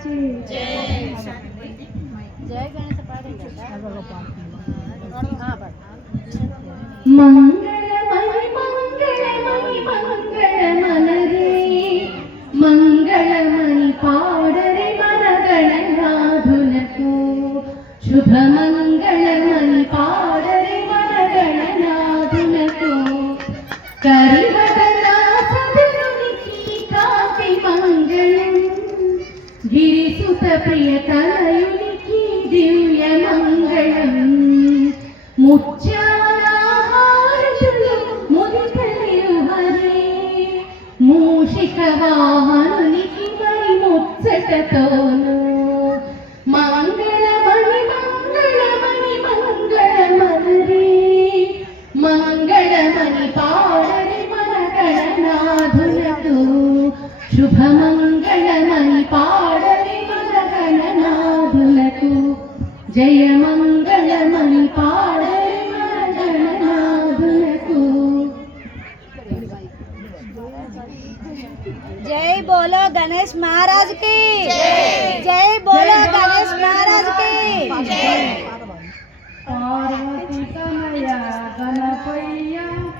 జయ గణేశ పాడండి. మంగళమణి మంగళమణి మంగళమనరే మంగళమణి పాడరే మన గణనాథులకు శుభమంగళమణి పాడరే మన గణనాథులకు కరివదనాథునికి కాంతి మంగళం గిరిసుత ప్రియ తనయునికి దివ్య మంగళం ముత్యాలహారతులు ముదితలియు హరే మూషిక వాహనునికి మరి ముచ్చటతోను మంగళమణి మంగళమణి మంగళమనరే మంగళమణి పాడరే మన గణనాథులకు శుభమంగళమణి పాడరే మన గణనాథులకు జయ మంగళమణి పాడరే మన గణనాథులకు. जय बोलो गणेश महाराज की जय बोलो गणेश महाराज